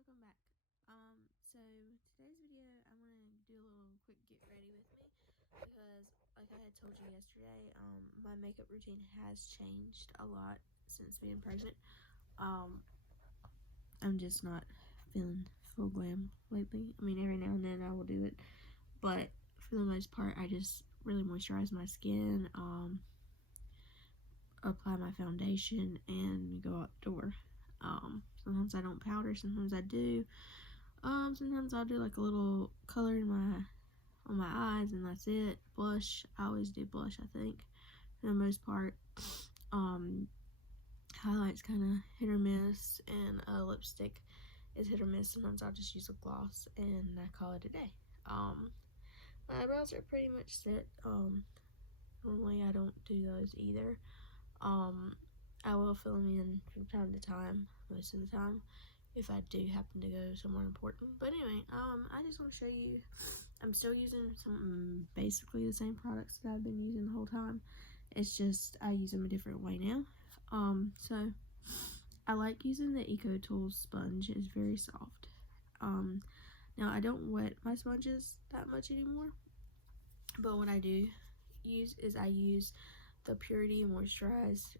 welcome back. So today's video, I'm gonna do a little quick get ready with me because, like I had told you yesterday, my makeup routine has changed a lot since being pregnant. I'm just not feeling full glam lately. I mean, every now and then I will do it, but for the most part, I just really moisturize my skin, apply my foundation, and go out the door. Sometimes I don't powder, sometimes I do. Sometimes I'll do like a little color on my eyes, and that's it. Blush, I always do blush, I think, for the most part. Highlights kind of hit or miss, and lipstick is hit or miss. Sometimes I'll just use a gloss, and I call it a day. My eyebrows are pretty much set. Normally I don't do those either. I will fill them in from time to time, most of the time, if I do happen to go somewhere important. But anyway, I just want to show you, I'm still using basically the same products that I've been using the whole time. It's just I use them a different way now. So I like using the EcoTools sponge. It's very soft. Now I don't wet my sponges that much anymore, but what I do use is I use the Purity Moisturize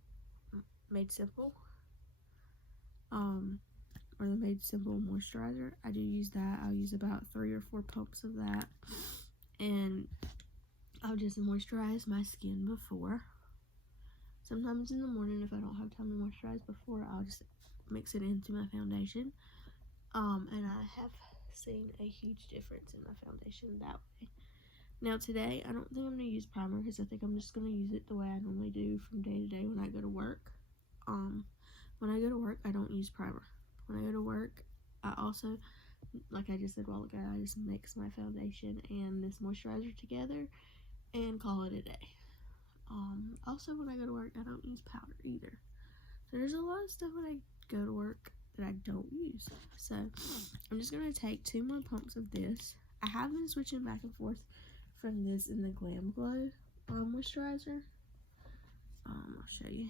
Made Simple, or the Made Simple moisturizer. I do use that. I'll use about 3 or 4 pumps of that, and I'll just moisturize my skin before. Sometimes in the morning, if I don't have time to moisturize before, I'll just mix it into my foundation. And I have seen a huge difference in my foundation that way. Now today, I don't think I'm going to use primer because I think I'm just going to use it the way I normally do from day to day when I go to work. When I go to work, I don't use primer. When I go to work, I also, like I just said a while ago, I just mix my foundation and this moisturizer together and call it a day. Also, when I go to work, I don't use powder either. So there's a lot of stuff when I go to work that I don't use. So I'm just going to take 2 more pumps of this. I have been switching back and forth from this and the Glam Glow moisturizer. I'll show you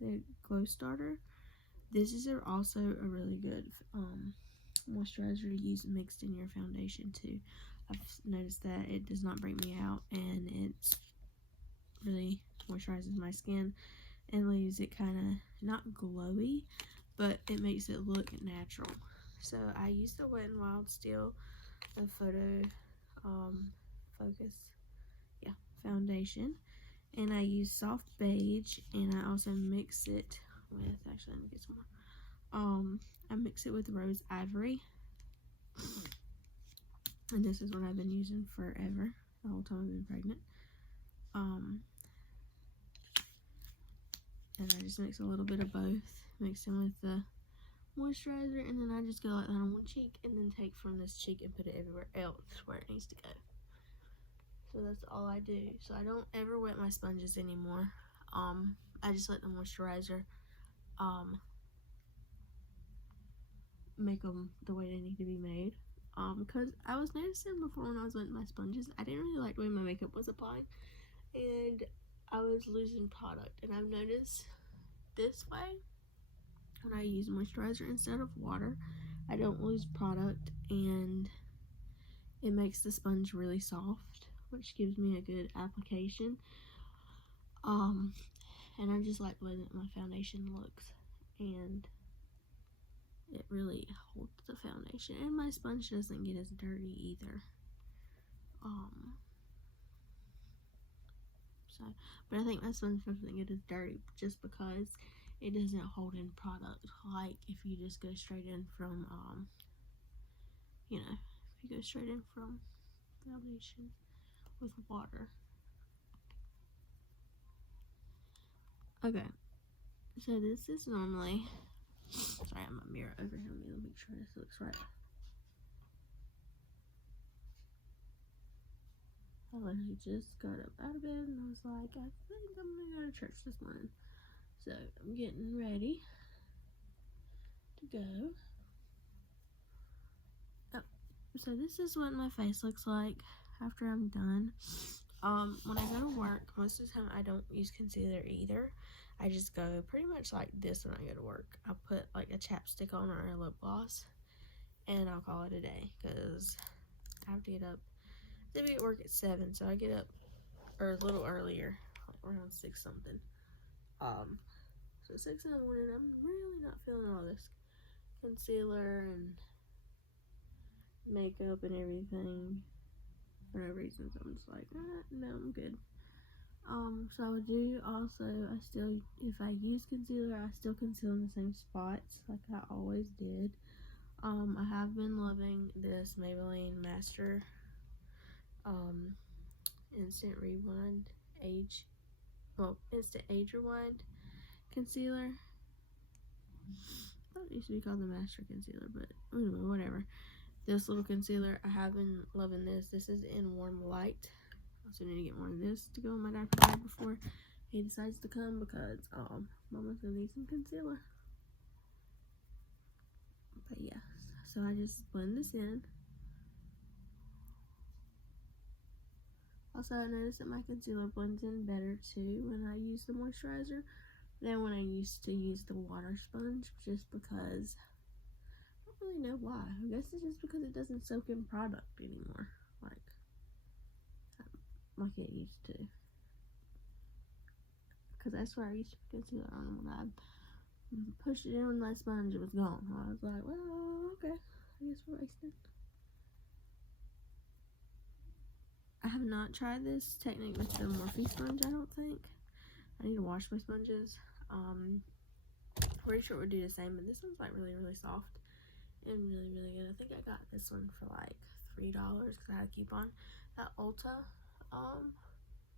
the Glow Starter. This is also a really good moisturizer to use mixed in your foundation too. I've noticed that it does not break me out, and it really moisturizes my skin and leaves it kind of not glowy, but it makes it look natural. So I use the Wet n Wild Steel, the Photo Focus foundation, and I use Soft Beige, and I also mix it with, actually let me get some more. I mix it with Rose Ivory, and this is what I've been using forever, the whole time I've been pregnant. And I just mix a little bit of both, mix in with the moisturizer, and then I just go like that on one cheek, and then take from this cheek and put it everywhere else where it needs to go. So that's all I do. So I don't ever wet my sponges anymore. I just let the moisturizer make them the way they need to be made. Because I was noticing before when I was wetting my sponges, I didn't really like the way my makeup was applied, and I was losing product. And I've noticed this way, when I use moisturizer instead of water, I don't lose product, and it makes the sponge really soft, which gives me a good application. And I just like the way that my foundation looks, and it really holds the foundation, and my sponge doesn't get as dirty either. But I think my sponge doesn't get as dirty just because it doesn't hold in product, like if you just go straight in from, if you go straight in from foundation with water. Okay, so this is normally, sorry, I have my mirror over here. Let me make sure this looks right. I literally just got up out of bed and I was like, I think I'm gonna go to church this morning. So I'm getting ready to go. Oh, so this is what my face looks like after I'm done. When I go to work, most of the time I don't use concealer either. I just go pretty much like this when I go to work. I put like a chapstick on or a lip gloss, and I'll call it a day, because I have to get up. I have to be at work at 7, so I get up a little earlier, like around 6 something. So 6 in the morning, I'm really not feeling all this concealer and makeup and everything for no reason. So I'm just like, no, I'm good. So I do also, if I use concealer, I still conceal in the same spots like I always did. I have been loving this Maybelline Master Instant Age Rewind concealer. I thought it used to be called the Master Concealer, but anyway, whatever. This little concealer, I have been loving this. This is in Warm Light. I also need to get more of this to go in my diaper bag before he decides to come, because Mama's gonna need some concealer. But yes, so I just blend this in. Also, I noticed that my concealer blends in better too when I use the moisturizer than when I used to use the water sponge, just because I don't really know why. I guess it's just because it doesn't soak in product anymore, like it used to. Because I swear I used to put concealer on when I pushed it in with my sponge, it was gone. I was like, well, okay, I guess we're wasting. I have not tried this technique with the Morphe sponge, I don't think. I need to wash my sponges. Pretty sure it would do the same, but this one's like really, really soft and really, really good. I think I got this one for like $3 because I had a coupon at Ulta.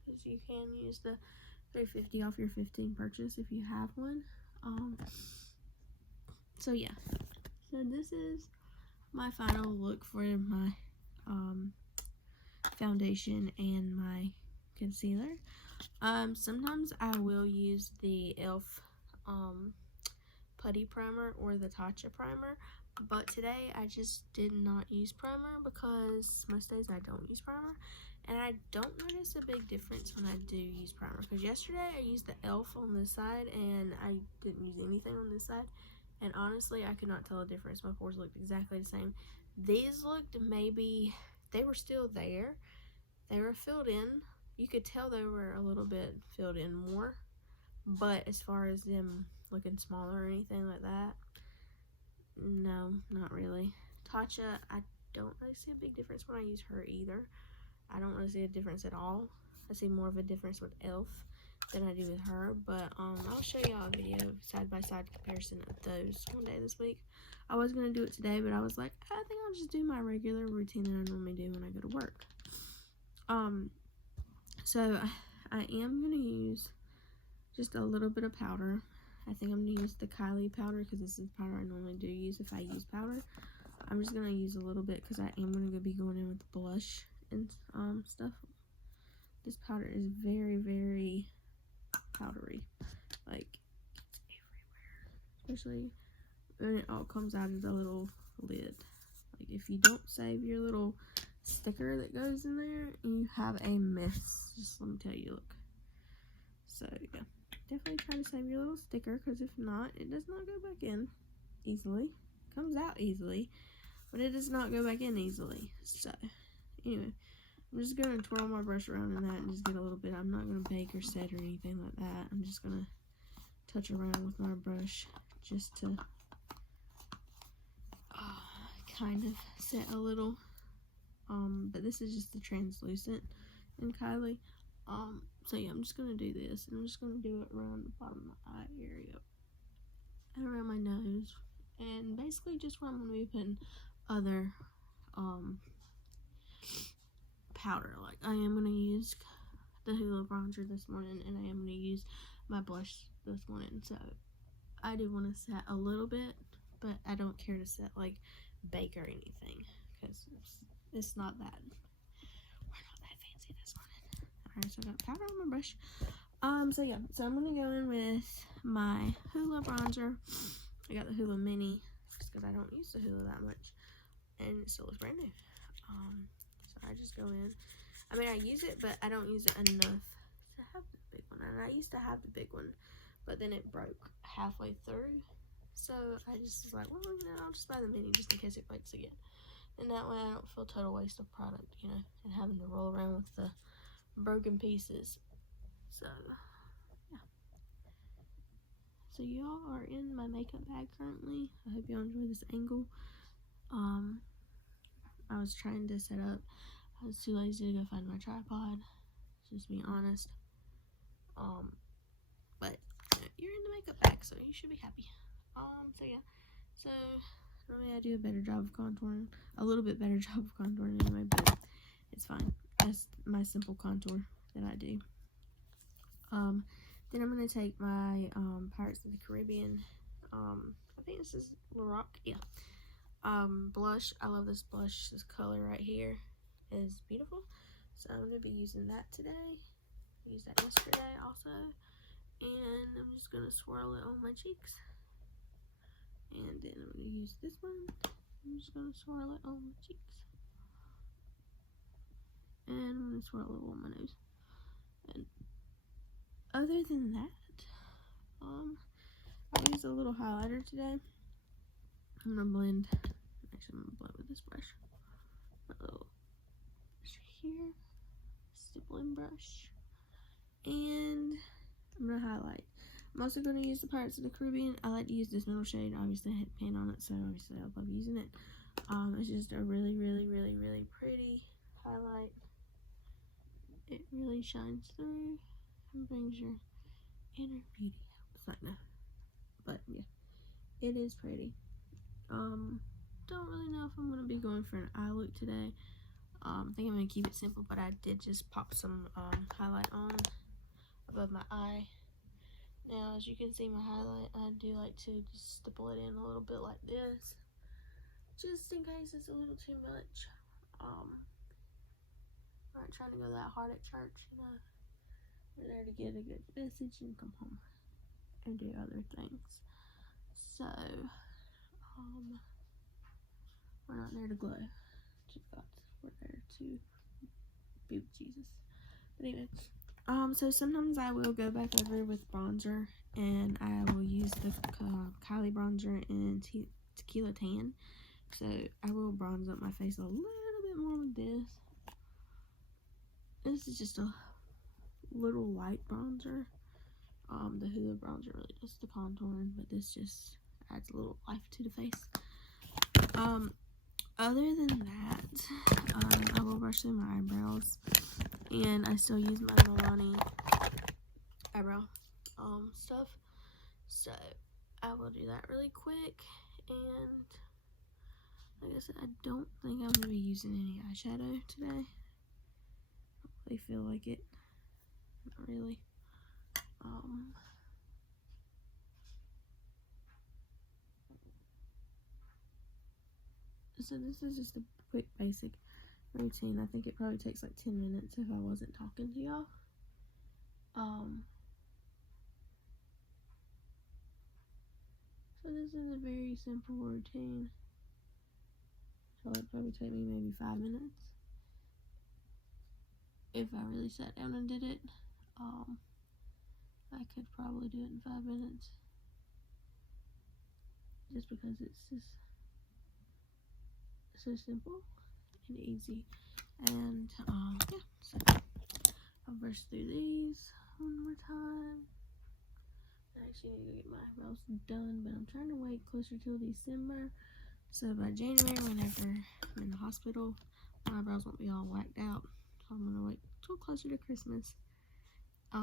Because you can use the $3.50 off your 15 purchase if you have one. So yeah. So this is my final look for my foundation and my concealer. Sometimes I will use the e.l.f. Putty Primer or the Tatcha Primer, but today I just did not use primer because most days I don't use primer, and I don't notice a big difference when I do use primer, because yesterday I used the e.l.f. on this side and I didn't use anything on this side, and honestly I could not tell a difference. My pores looked exactly the same. These looked, maybe they were still there, they were filled in, you could tell they were a little bit filled in more, but as far as them looking smaller or anything like that, no, not really. Tatcha, I don't really see a big difference when I use her either. I don't really see a difference at all. I see more of a difference with e.l.f. than I do with her, but I'll show y'all a video side-by-side comparison of those one day this week. I was going to do it today, but I was like, I think I'll just do my regular routine that I normally do when I go to work. So I am going to use just a little bit of powder. I think I'm going to use the Kylie powder because this is the powder I normally do use if I use powder. I'm just going to use a little bit because I am going to be going in with blush and stuff. This powder is very, very powdery. Like, it's everywhere. Especially when it all comes out of the little lid. Like, if you don't save your little sticker that goes in there, you have a mess. Just let me tell you, look. So, yeah. Definitely try to save your little sticker, because if not, it does not go back in easily. It comes out easily, but it does not go back in easily. So, anyway, I'm just going to twirl my brush around in that and just get a little bit. I'm not going to bake or set or anything like that. I'm just going to touch around with my brush just to kind of set a little. But this is just the translucent in Kylie. So yeah, I'm just going to do this, and I'm just going to do it around the bottom of my eye area and around my nose, and basically just where I'm going to be putting other powder. Like, I am going to use the Hoola bronzer this morning, and I am going to use my blush this morning. So I do want to set a little bit, but I don't care to set like bake or anything, because it's not that, we're not that fancy this morning. Alright, so I got powder on my brush. So yeah, so I'm gonna go in with my Hoola bronzer. I got the Hoola Mini just because I don't use the Hoola that much, and it still looks brand new. So I just go in. I mean, I use it, but I don't use it enough to have the big one. And I used to have the big one, but then it broke halfway through. So I just was like, well, I'll just buy the mini just in case it breaks again. And that way I don't feel total waste of product, and having to roll around with the broken pieces. So, yeah. So y'all are in my makeup bag currently. I hope y'all enjoy this angle. I was trying to set up. I was too lazy to go find my tripod. Just being honest. But you're in the makeup bag, so you should be happy. So yeah. So normally I do a better job of contouring, a little bit better job of contouring anyway, but it's fine. That's my simple contour that I do. Then I'm gonna take my Pirates of the Caribbean. I think this is Lorac. Yeah. Blush. I love this blush. This color right here is beautiful. So I'm gonna be using that today. I used that yesterday also. And I'm just gonna swirl it on my cheeks. And then I'm gonna use this one. I'm just gonna swirl it on my cheeks. And I'm gonna swirl it on my nose. And other than that, I used a little highlighter today. I'm gonna blend. Actually, I'm gonna blend with this brush. My little brush here. Stippling brush. And I'm gonna highlight. I'm also gonna use the Pirates of the Caribbean. I like to use this middle shade. Obviously, I had paint on it, so obviously I love using it. It's just a really, really, really, really pretty highlight. It really shines through and brings your inner beauty out. It's like no, but yeah, it is pretty. Don't really know if I'm gonna be going for an eye look today. I think I'm gonna keep it simple, but I did just pop some highlight on above my eye. Now, as you can see, my highlight, I do like to just stipple it in a little bit like this, just in case it's a little too much. I'm not trying to go that hard at church, We're there to get a good message and come home and do other things. So, we're not there to glow to God. We're there to be with Jesus. But anyway, so sometimes I will go back over with bronzer, and I will use the Kylie bronzer in Tequila Tan. So I will bronze up my face a little bit more with this. This is just a little light bronzer. The Hoola bronzer really does the contouring, but this just adds a little life to the face. Other than that, I will brush through my eyebrows, and I still use my Milani eyebrow stuff. So I will do that really quick, and like I said, I don't think I'm gonna be using any eyeshadow today. I don't really feel like it. Not really. So this is just a quick basic routine. I think it probably takes like 10 minutes if I wasn't talking to y'all. So this is a very simple routine. So it'd probably take me maybe 5 minutes. If I really sat down and did it, I could probably do it in 5 minutes. Just because it's just so simple and easy. And yeah, so I'll brush through these one more time. I actually need to get my eyebrows done, but I'm trying to wait closer till December, so by January, whenever I'm in the hospital, my eyebrows won't be all whacked out. So I'm gonna wait till closer to Christmas. Yeah,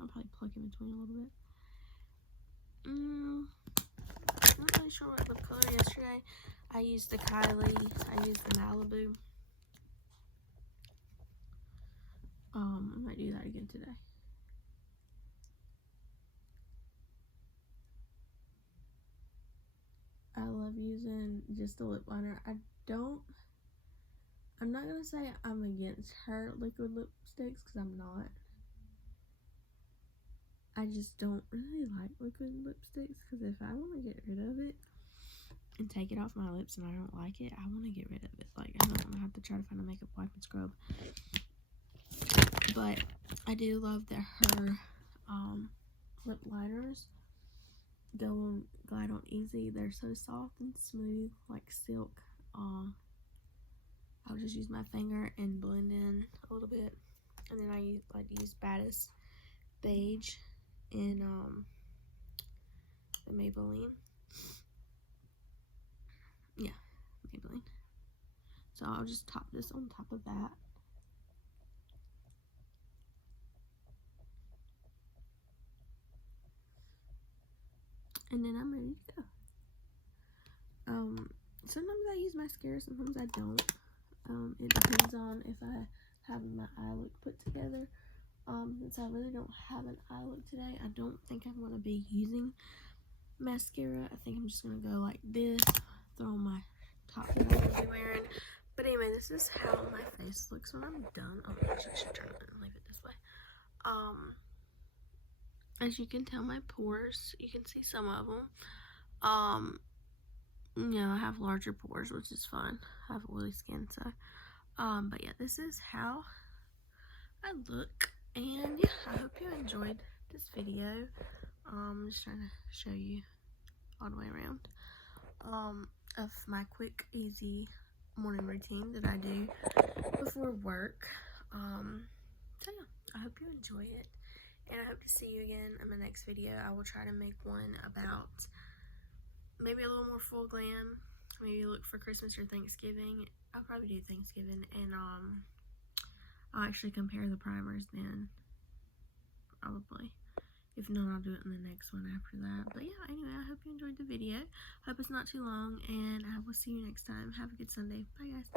I'll probably pluck in between a little bit. I'm not really sure what lip color yesterday. I used the Kylie. I used the Malibu. I might do that again today. I love using just a lip liner. I'm not gonna say I'm against her liquid lipsticks, because I'm not. I just don't really like liquid lipsticks, because if I want to get rid of it and take it off my lips and I don't like it, I want to get rid of it. Like, I don't want to have to try to find a makeup wipe and scrub. But I do love that her lip liners glide on easy. They're so soft and smooth, like silk. I'll just use my finger and blend in a little bit, and then I like to use Baddest Beige in the Maybelline. Yeah, Maybelline. So I'll just top this on top of that. And then I'm ready to go. Sometimes I use mascara, sometimes I don't. It depends on if I have my eye look put together. Since I really don't have an eye look today, I don't think I'm going to be using mascara. I think I'm just going to go like this, throw on my top that I'm going to be wearing. But anyway, this is how my face looks when I'm done. Oh, actually, I should turn it and leave it this way. As you can tell, my pores, you can see some of them. I have larger pores, which is fun. I have oily skin, so. But yeah, this is how I look. And yeah, I hope you enjoyed this video. I'm just trying to show you all the way around. Of my quick, easy morning routine that I do before work. So yeah, I hope you enjoy it. And I hope to see you again in my next video. I will try to make one about maybe a little more full glam. Maybe look for Christmas or Thanksgiving. I'll probably do Thanksgiving, and I'll actually compare the primers then, probably. If not, I'll do it in the next one after that. But yeah, anyway, I hope you enjoyed the video. Hope it's not too long, and I will see you next time. Have a good Sunday. Bye, guys.